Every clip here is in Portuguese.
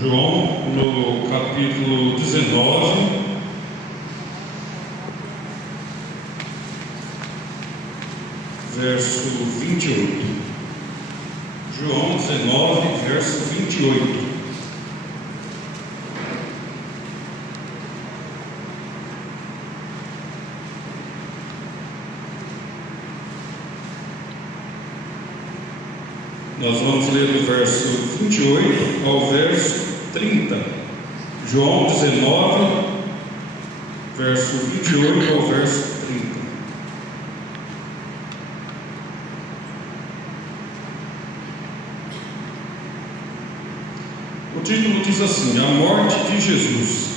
João, no capítulo 19, verso 28. João 19, verso 28. Nós vamos ler do verso 28 ao verso 30. João 19, verso 28 ao verso 30. O título diz assim: A morte de Jesus.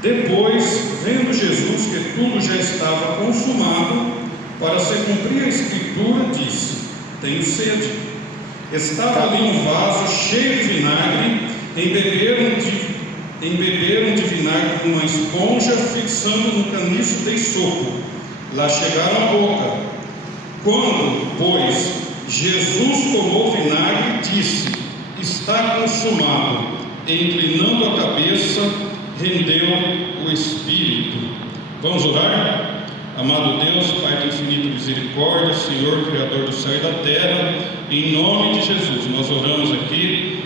Depois, vendo Jesus que tudo já estava consumado, para se cumprir a Escritura, disse: Tenho sede. Estava ali um vaso cheio de vinagre, embeberam de vinagre numa esponja, fixando no caniço de esopo. Lá chegaram à boca. Quando, pois, Jesus tomou o vinagre, disse: Está consumado. E, inclinando a cabeça, rendeu o Espírito. Vamos orar? Amado Deus, Pai de infinita misericórdia, Senhor, Criador do céu e da terra, em nome de Jesus, nós oramos aqui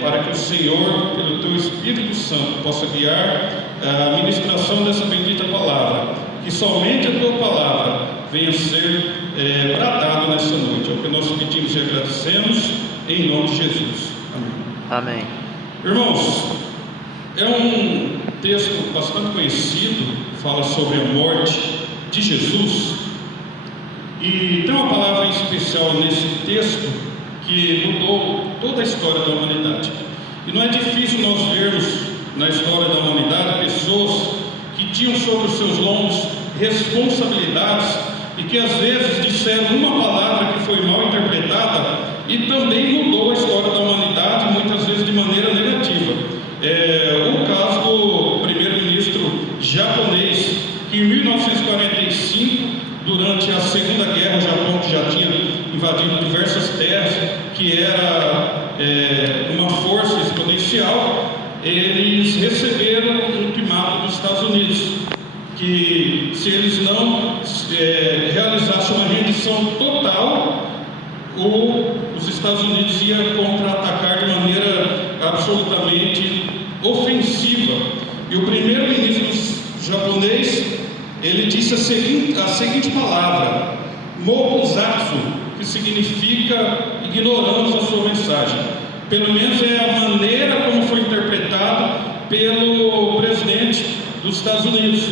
para que o Senhor, pelo Teu Espírito Santo, possa guiar a ministração dessa bendita palavra, que somente a Tua palavra venha ser bradada nessa noite. É o que nós pedimos e agradecemos, em nome de Jesus. Amém. Amém. Irmãos, é um texto bastante conhecido, fala sobre a morte de Jesus, e tem uma palavra especial nesse texto que mudou toda a história da humanidade. E não é difícil nós vermos na história da humanidade pessoas que tinham sobre os seus lombos responsabilidades e que às vezes disseram uma palavra que foi mal interpretada e também mudou a história da humanidade, muitas vezes de maneira negativa. O caso do primeiro-ministro japonês, que em 1945, durante a Segunda Guerra, o Japão, que já tinha invadido diversas terras, que era uma força exponencial, eles receberam um ultimato dos Estados Unidos, que se eles não realizassem uma rendição total, os Estados Unidos iam contra-atacar de maneira absolutamente ofensiva. E o primeiro-ministro japonês, ele disse a seguinte palavra: Mokuzatsu, que significa ignoramos a sua mensagem. Pelo menos é a maneira como foi interpretada pelo presidente dos Estados Unidos.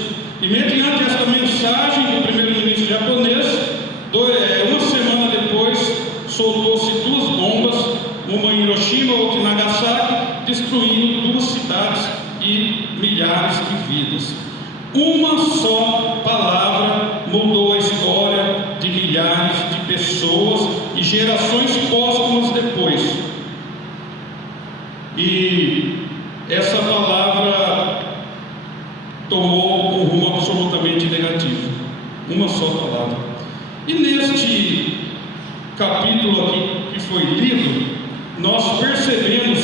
E mediante esta mensagem do primeiro-ministro japonês, uma semana depois, soltou-se 2 bombas, uma em Hiroshima, outra em Nagasaki, destruindo 2 cidades e milhares de vidas. Uma só palavra mudou a história de milhares de pessoas e gerações póstumas depois. E essa palavra tomou um rumo absolutamente negativo. Uma só palavra. E neste capítulo aqui que foi lido, nós percebemos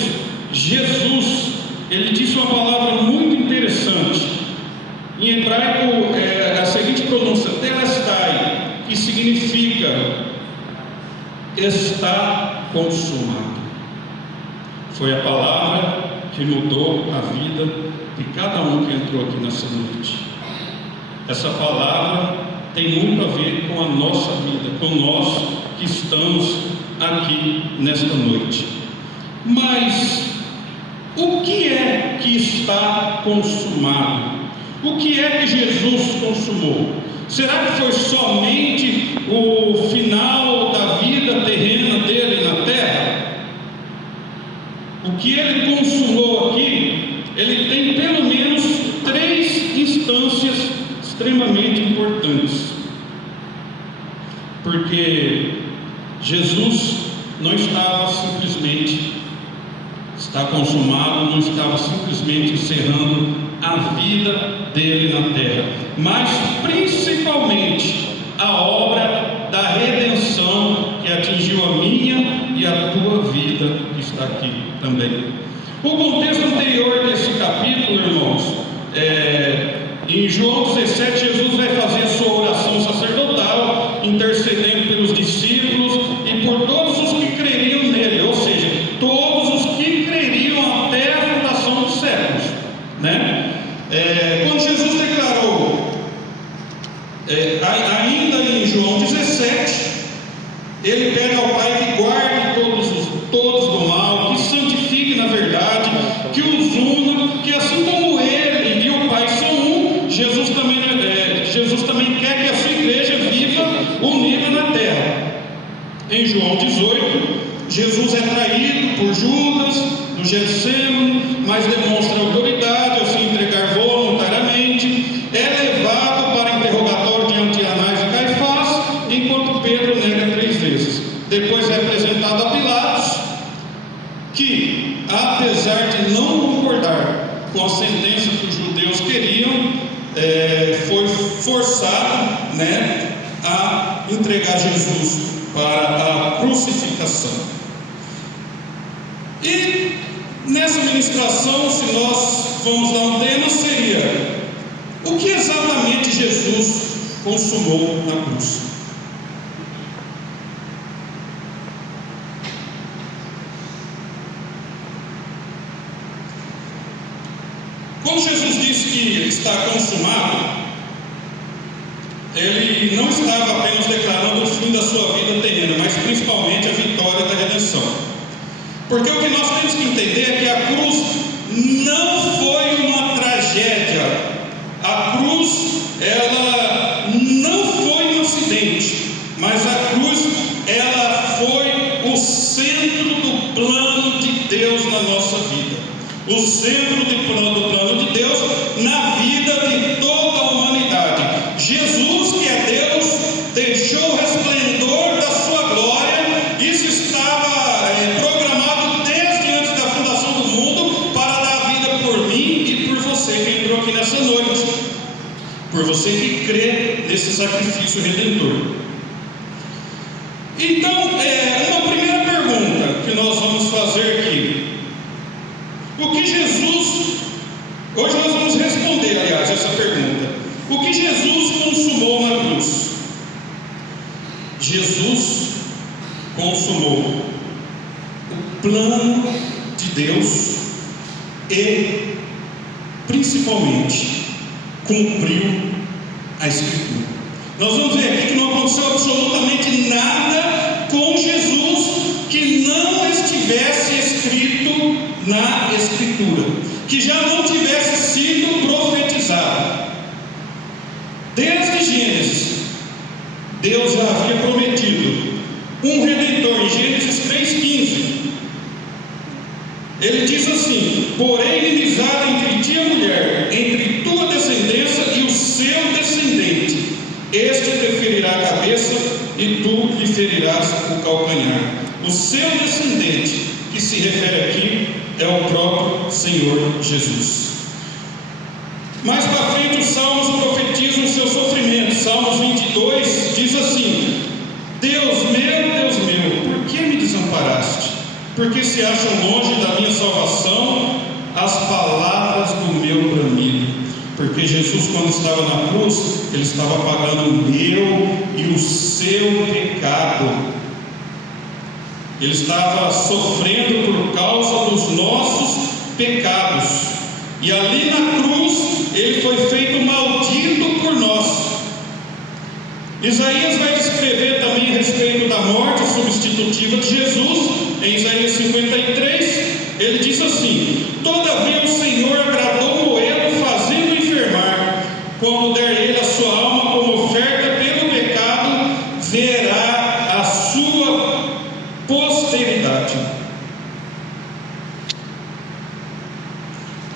Jesus, ele disse uma palavra muito interessante. Em hebraico é a seguinte pronúncia: telestai, que significa está consumado. Foi a palavra que mudou a vida de cada um que entrou aqui nessa noite. Essa palavra tem muito a ver com a nossa vida, com nós que estamos aqui nesta noite. Mas o que é que está consumado? O que é que Jesus consumou? Será que foi somente o final da vida terrena dele na terra? O que ele consumou aqui, ele tem pelo menos 3 instâncias extremamente importantes. Porque Jesus não estava simplesmente, está consumado, não estava simplesmente encerrando a vida dele na terra, mas principalmente a obra da redenção que atingiu a minha e a tua vida que está aqui também. O contexto anterior desse capítulo, irmãos, em João 17, Jesus vai fazer a sua oração sacerdotal, intercedendo pelos discípulos e por todos os que creriam nele, ou seja, todos os que creriam até a fundação dos séculos, né? Quando Jesus declarou, ainda em João 17, ele pede ao Pai que guarde todos do mal, que santifique na verdade, que os una, que assim como ele e o Pai são um, Jesus também quer que a sua igreja viva unida na terra. Em João 18, Jesus é traído por Judas no Getsemane, mas demonstra autoridade ao se entregar voluntariamente. É levado para interrogatório diante de Anás e Caifás, enquanto Pedro nega 3 vezes. Depois é apresentado a Pilatos, que, apesar de não concordar com a sentença que os judeus queriam, foi forçado, a entregar Jesus para a crucificação. E nessa ministração, se nós vamos dar um tema, seria: o que exatamente Jesus consumou na cruz? Quando Jesus disse que está consumado, ele não estava apenas declarando o fim da sua vida terrena, mas principalmente a vitória da redenção. Porque o que nós temos que entender é que a cruz não foi uma tragédia. A cruz, ela não foi um acidente, mas a cruz, ela foi o centro do plano de Deus na nossa vida. O centro do plano de Deus na vida de toda a humanidade. Jesus, que é Deus, deixou o resplendor da sua glória. Isso estava programado desde antes da fundação do mundo, para dar vida por mim e por você que entrou aqui nessa noite, por você que crê nesse sacrifício redentor. Então, uma primeira pergunta que nós vamos fazer aqui: o que Jesus, hoje nós vamos responder, aliás, essa pergunta: o que Jesus consumou na cruz? Jesus consumou o plano de Deus e, principalmente, cumpriu a Escritura. Nós vamos ver aqui que não aconteceu absolutamente nada com Jesus que não estivesse escrito na Escritura, que já não tivesse sido profetizado. Desde Gênesis, Deus já havia prometido um Redentor. Em Gênesis 3,15, ele diz assim: porém inimizade entre ti e a mulher, entre tua descendência e o seu descendente, este te ferirá a cabeça e tu lhe ferirás o calcanhar. O seu descendente, que se refere aqui, é o próprio Senhor Jesus. Mais para frente, os Salmos profetizam o seu sofrimento. Salmos 22 diz assim: Deus meu, por que me desamparaste? Porque se acham longe da minha salvação as palavras do meu bramido. Porque Jesus, quando estava na cruz, ele estava pagando o meu e o seu pecado. Ele estava sofrendo por causa dos nossos pecados. E ali na cruz, ele foi feito maldito por nós. Isaías vai descrever também a respeito da morte substitutiva de Jesus. Em Isaías 53, ele diz assim: todavia o Senhor agradou moê-lo, fazendo enfermar. Quando der ele a sua alma como oferta pelo pecado, verá a sua posteridade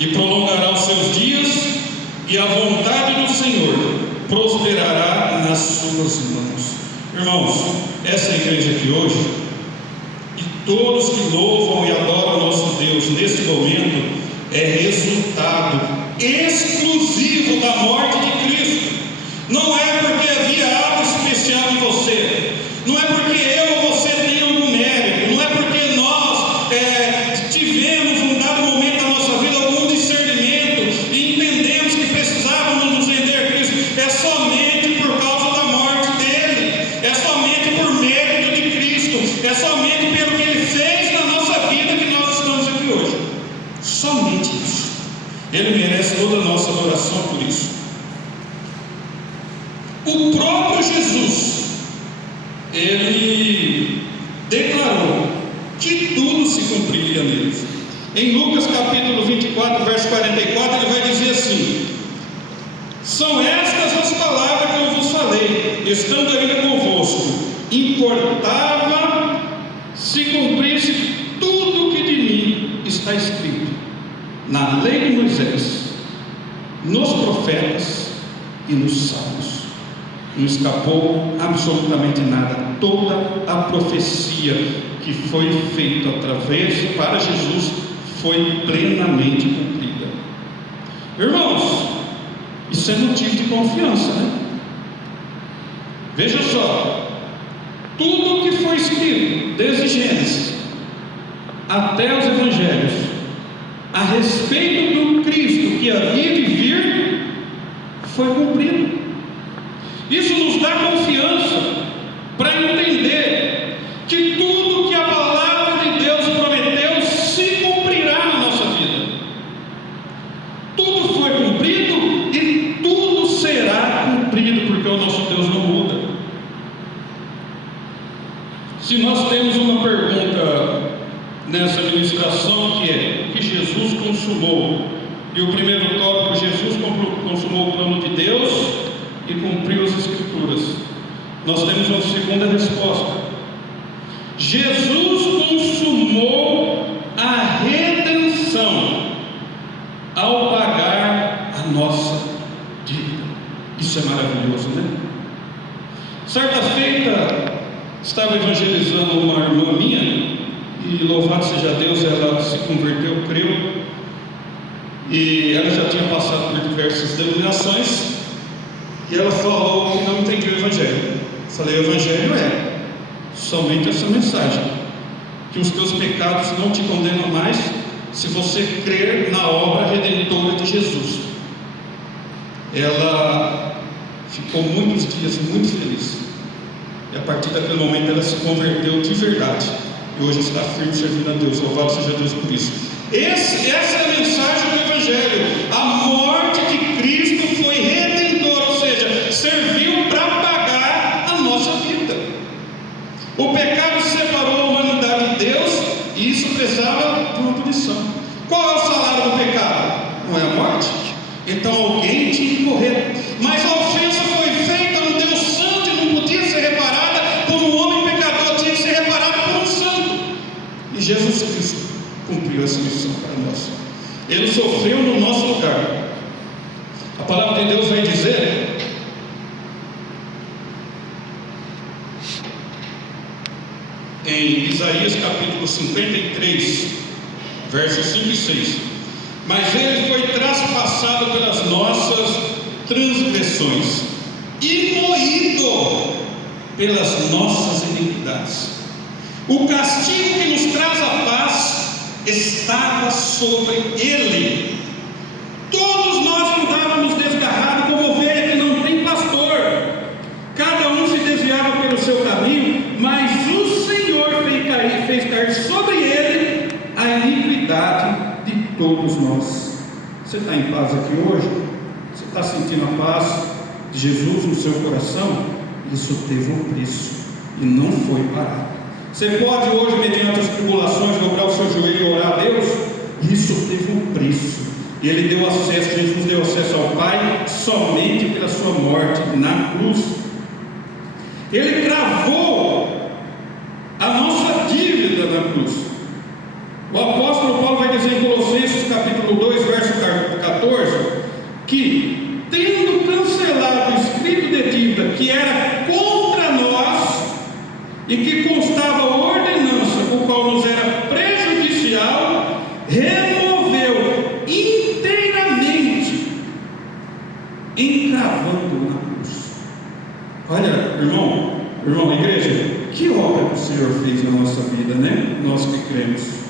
e prolongará os seus dias, e a vontade do Senhor prosperará nas suas mãos. Irmãos, essa igreja aqui hoje, e todos que louvam e adoram o nosso Deus neste momento, é resultado exclusivo da morte de Cristo. Não é porque havia algo especial em você, não é porque eu ou você tem algum mérito, não é porque nós tivemos um dado momento O próprio Jesus, ele declarou que tudo se cumpriria neles. Em Lucas capítulo 24, verso 44, ele vai dizer assim: são estas as palavras que eu vos falei, estando ainda convosco. Importava se cumprisse tudo o que de mim está escrito na lei de Moisés, nos profetas e nos salmos. Não escapou absolutamente nada. Toda a profecia que foi feita através para Jesus foi plenamente cumprida. Irmãos, isso é motivo de confiança, né? Veja só, tudo o que foi escrito desde Gênesis até os Evangelhos a respeito do Cristo que havia de vir foi cumprido. Isso nos dá confiança para entender que tudo que a palavra de Deus prometeu se cumprirá na nossa vida. Tudo foi cumprido e tudo será cumprido, porque o nosso Deus não muda. Se nós temos uma pergunta nessa ministração, que é o que Jesus consumou, e o primeiro tópico: Jesus consumou o plano de Deus e cumpriu as Escrituras. Nós temos uma segunda resposta: Jesus consumou a redenção ao pagar a nossa dívida. Isso é maravilhoso, né? Certa feita, estava evangelizando uma irmã minha, e louvado seja Deus, ela se converteu, creu, e ela já tinha passado por diversas denominações, e ela falou que não entendia o Evangelho. Eu falei: o Evangelho é somente essa mensagem, que os teus pecados não te condenam mais, se você crer na obra redentora de Jesus. Ela ficou muitos dias muito feliz, e a partir daquele momento ela se converteu de verdade, e hoje está firme servindo a Deus. Louvado seja Deus por isso. Essa é a mensagem do Evangelho. A morte de Cristo foi redentora, ou seja, serviu para pagar a nossa vida. O pecado separou a humanidade de Deus, e isso precisava de uma punição. Qual é o salário do pecado? Não é a morte? Então alguém tinha que morrer. Mas a ofensa foi feita a um Deus santo e não podia ser reparada por um homem pecador, tinha que ser reparada por um santo. E Jesus Cristo cumpriu essa missão para nós. Ele sofreu no nosso lugar. A palavra de Deus vai dizer em Isaías capítulo 53, versos 5 e 6: mas ele foi traspassado pelas nossas transgressões e moído pelas nossas iniquidades. O castigo que nos traz a paz estava sobre ele. Todos nós andávamos desgarrados como ovelha que não tem pastor. Cada um se desviava pelo seu caminho, mas o Senhor fez cair sobre ele a iniquidade de todos nós. Você está em paz aqui hoje? Você está sentindo a paz de Jesus no seu coração? Isso teve um preço e não foi barato. Você pode hoje, mediante as tribulações, dobrar o seu joelho e orar a Deus? Isso teve um preço. E Ele deu acesso, Jesus deu acesso ao Pai somente pela sua morte na cruz. Ele cravou a nossa dívida na cruz. O apóstolo Paulo vai dizer em Colossenses capítulo 2, verso 14, que tendo cancelado o escrito de dívida que era contra nós e que constava ordenança, o qual nos era prejudicial, removeu inteiramente, encravando na cruz. Olha, irmão, igreja, que obra que o Senhor fez na nossa vida, né? Nós que cremos.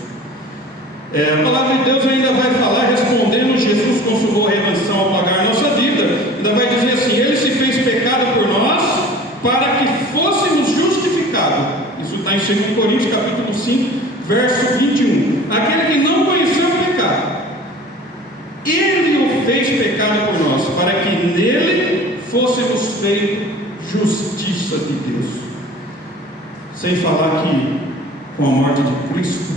A palavra de Deus ainda vai falar, respondendo: Jesus consumou a redenção ao pagar a nossa dívida. Ainda vai dizer assim: Ele se fez pecado por nós, para que fôssemos justificados. Isso está em 2 Coríntios capítulo 5, verso 21. Aquele que não conheceu o pecado, Ele o fez pecado por nós, para que nele fôssemos feito justiça de Deus. Sem falar que com a morte de Cristo,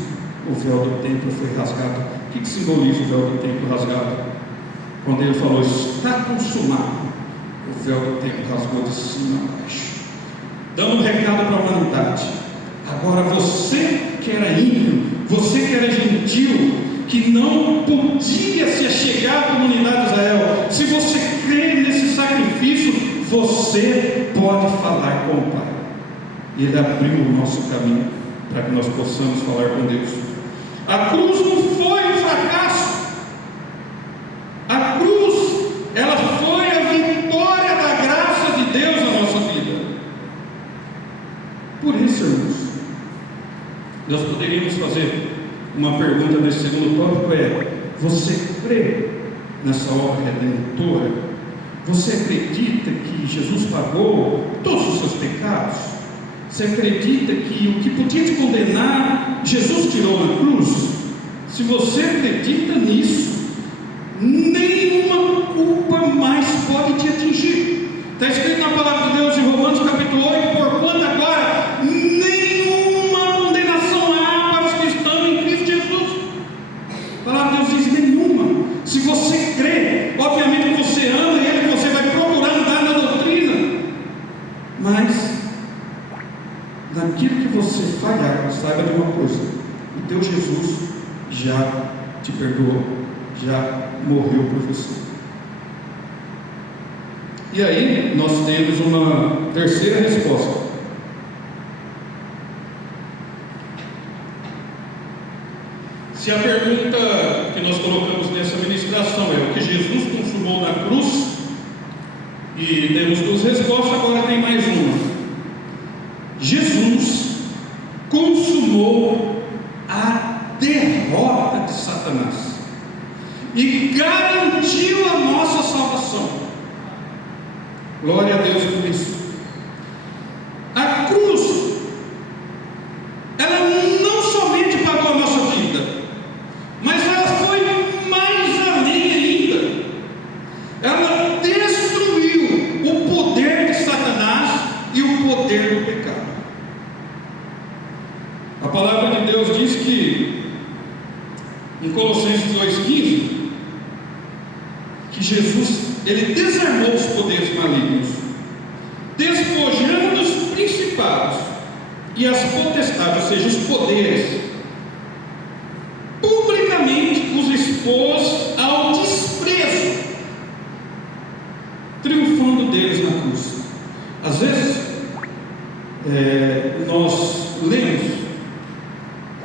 o véu do templo foi rasgado. O que simboliza o véu do templo rasgado? Quando ele falou, está consumado, o véu do templo rasgou de cima a baixo, dando um recado para a humanidade. Agora você que era ímpio, você que era gentil, que não podia se achegar à comunidade de Israel, se você crê nesse sacrifício, você pode falar com o Pai. E Ele abriu o nosso caminho para que nós possamos falar com Deus. A cruz não foi um fracasso. A cruz, ela foi a vitória da graça de Deus na nossa vida. Por isso, irmãos, nós poderíamos fazer uma pergunta nesse segundo tópico: você crê nessa obra redentora? Você acredita que Jesus pagou todos os seus pecados? Você acredita que o que podia te condenar, Jesus tirou na cruz? Se você acredita nisso, nenhuma culpa mais pode te atingir. Está escrito na palavra de Deus em Romanos capítulo 8: porquanto agora nenhuma condenação há para os que estão em Cristo Jesus. A palavra de Deus diz nenhuma. Se você crê, obviamente você ama Ele, você vai procurar andar na doutrina, mas naquilo que você falhar, saiba de uma coisa: o teu Jesus já te perdoou, já morreu por você. E aí nós temos uma terceira resposta. Se a pergunta que nós colocamos nessa ministração é o que Jesus consumou na cruz, e temos duas respostas, agora tem mais uma. Jesus consumou a derrota de Satanás e garantiu a nossa salvação. Glória a Deus por isso. A cruz, ela não somente pagou a nossa dívida, mas ela foi mais além ainda. Ela destruiu o poder de Satanás e o poder do pecado. A palavra de Deus diz que em Colossenses 2,15, que Jesus, Ele desarmou os poderes malignos, despojando os principados e as potestades, ou seja, os poderes, publicamente os expôs ao desprezo, triunfando deles na cruz. Às vezes nós lemos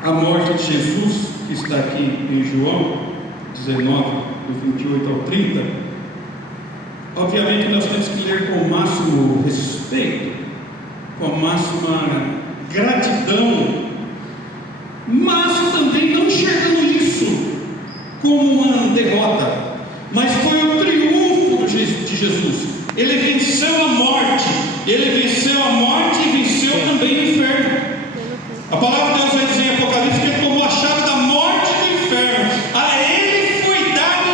a morte de Jesus, que está aqui em João 19, do 28 ao 30. Obviamente nós temos que ler com o máximo respeito, com a máxima gratidão, mas também não enxergando isso como uma derrota, mas foi o triunfo de Jesus. Ele venceu a morte, ele venceu a morte e venceu também o inferno. A palavra de Deus vai dizer em Apocalipse que Ele tomou a chave da morte e do inferno. A Ele foi dado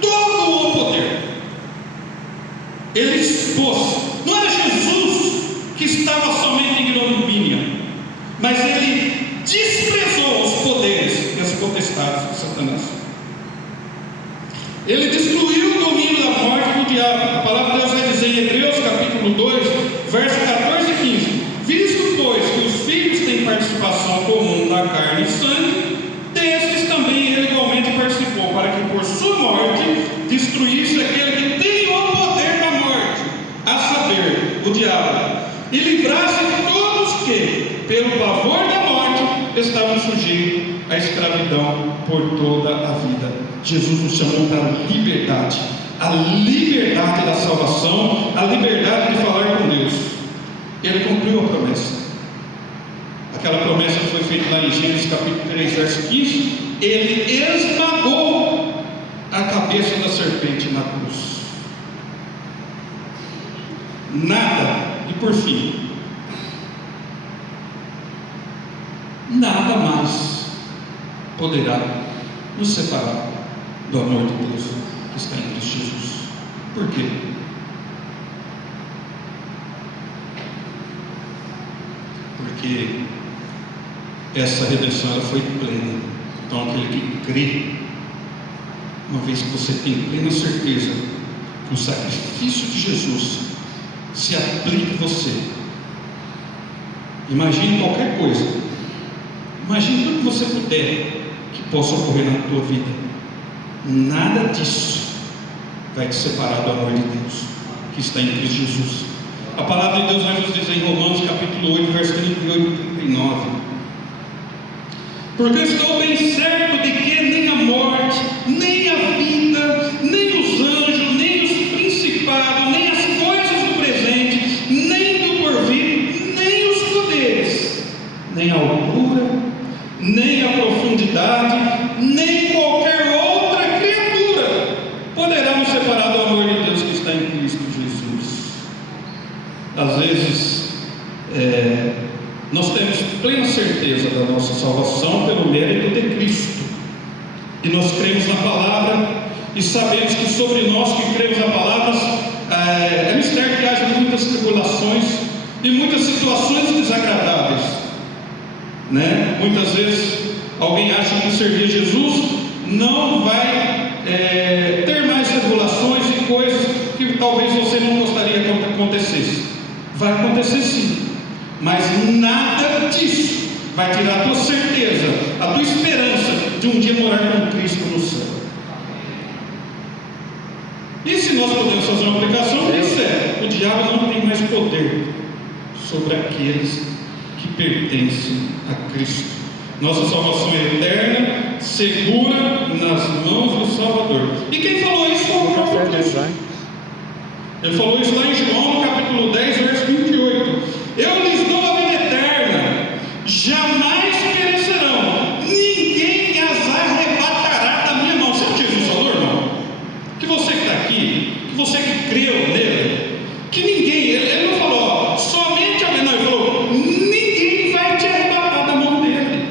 todo o poder. Ele expôs. Não era Jesus que estava somente em ignomínia, mas Ele desprezou os poderes e as potestades de Satanás. Ele destruiu o domínio da morte e do diabo. A palavra de Deus vai dizer em Hebreus capítulo 2, verso 14 e 15: visto, pois, que os filhos têm participação comum da carne e sangue, destes também Ele igualmente participou, para que por sua morte destruísse aquele que tem o poder da morte, a saber, o diabo, e livrasse de todos que, pelo pavor da morte, estavam sujeitos à escravidão por toda a vida. Jesus nos chamou para a liberdade da salvação, a liberdade de falar com Deus. Ele cumpriu a promessa. Aquela promessa que foi feita lá em Gênesis capítulo 3, verso 15. Ele esmagou a cabeça da serpente na cruz. Nada, e por fim, nada mais poderá nos separar do amor de Deus que está em Cristo Jesus. Por quê? porque essa redenção ela foi plena. Então aquele que crê, uma vez que você tem plena certeza que o sacrifício de Jesus se aplica a você, imagine qualquer coisa, imagine tudo que você puder que possa ocorrer na tua vida, nada disso vai te separar do amor de Deus que está em Cristo Jesus. A palavra de Deus vai nos dizer em Romanos capítulo 8, verso 38 e 39: porque eu estou bem certo de que nem a morte, nem a vida, nem os anjos, nem os principados, nem as coisas do presente, nem do porvir, nem os poderes, nem a altura, nem a profundidade, nem qualquer outra criatura poderá nos separar do amor de Deus que está em Cristo Jesus. Às vezes nós temos plena certeza da nossa salvação pelo mérito de Cristo, e nós cremos na palavra e sabemos que sobre nós que cremos na palavra é mistério que haja muitas tribulações e muitas situações desagradáveis, né? Muitas vezes alguém acha que servir Jesus não vai ter mais tribulações e coisas que talvez você não gostaria que acontecesse. Vai acontecer sim, mas nada disso vai tirar a tua certeza, a tua esperança de um dia morar com Cristo no céu. E se nós podemos fazer uma aplicação, isso o diabo não tem mais poder sobre aqueles que pertencem a Cristo. Nossa salvação é eterna, segura nas mãos do Salvador. E quem falou isso foi o próprio Cristo. Ele falou isso lá em João, no capítulo 10, verso 28. Eu lhes dou a vida eterna, jamais perecerão, ninguém as arrebatará da minha mão. Sabe o que Jesus falou, irmão? Que você que está aqui, que você que creu nele, que ninguém, ele não falou somente alguém, não, ele falou: ninguém vai te arrebatar da mão dele,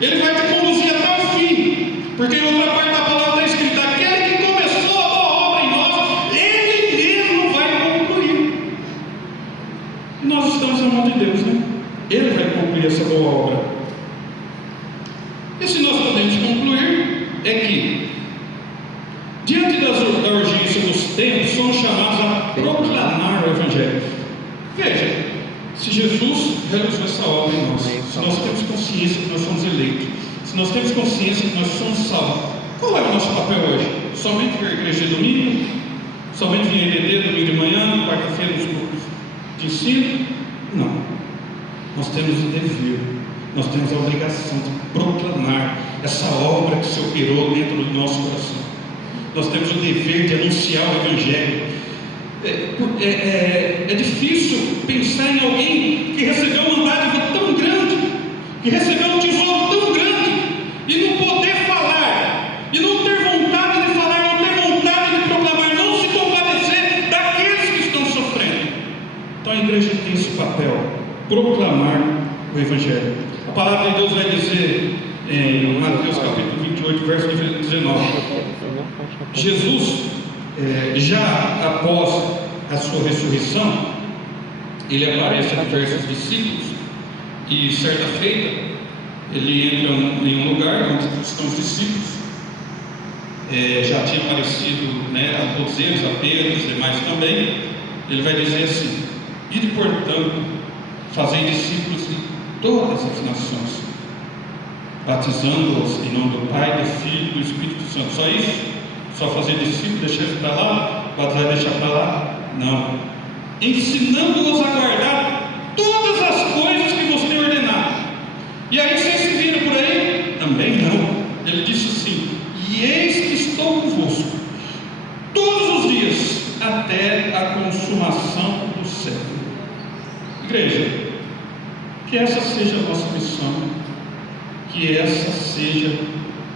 ele vai te conduzir até o fim, porque em outra parte da palavra está escrito: aquele que começou a boa obra em nós, ele mesmo vai concluir. E nós estamos na mão de Deus, né? Ele vai concluir essa boa obra. E se nós podemos concluir, é que diante da urgência dos tempos, somos chamados a proclamar o Evangelho. Veja, se Jesus realizou essa obra em nós, se nós temos consciência que nós somos eleitos, se nós temos consciência que nós somos salvos, qual é o nosso papel hoje? Somente vir à igreja de domingo? Somente vir à EBD domingo de manhã, quarta-feira nos grupos de ensino? Não. Nós temos o dever, nós temos a obrigação de proclamar essa obra que se operou dentro do nosso coração. Nós temos o dever de anunciar o Evangelho. É difícil pensar em alguém que recebeu uma dádiva tão grande, que recebeu um tesouro tão grande, e não poder falar, e não ter vontade de falar, não ter vontade de proclamar, não se compadecer daqueles que estão sofrendo. Então a igreja tem esse papel, proclamar o Evangelho. A palavra de Deus vai dizer em Mateus capítulo 28, verso 19: Jesus, já após a sua ressurreição, ele aparece a diversos discípulos, e certa feita ele entra em um lugar onde estão os discípulos. Já tinha aparecido, né, a todos eles, a Pedro e os demais também. Ele vai dizer assim: ide portanto, fazei discípulos de todas as nações, batizando-os em nome do Pai, do Filho e do Espírito Santo. Só isso? Só fazer discípulos, deixar isso para lá? Batizar e deixar para lá? Não. Ensinando-os a guardar todas as coisas que vos tenho ordenado. E aí vocês se viram por aí? Também não. Ele disse assim: e eis que estou convosco todos os dias até a consumação do século. Igreja, que essa seja a nossa missão, que essa seja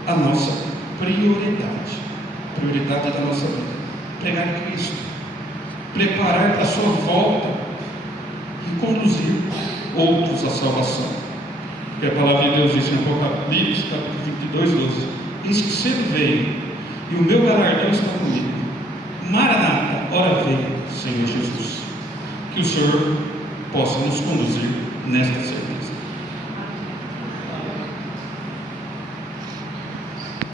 a nossa prioridade da nossa vida: pregar Cristo, preparar a sua volta e conduzir outros à salvação. E a palavra de Deus diz em Apocalipse capítulo 22, 12: eis que cedo venho, e o meu galardão está comigo. Maranata, ora vem, Senhor Jesus. Que o Senhor possa nos conduzir nesta semana.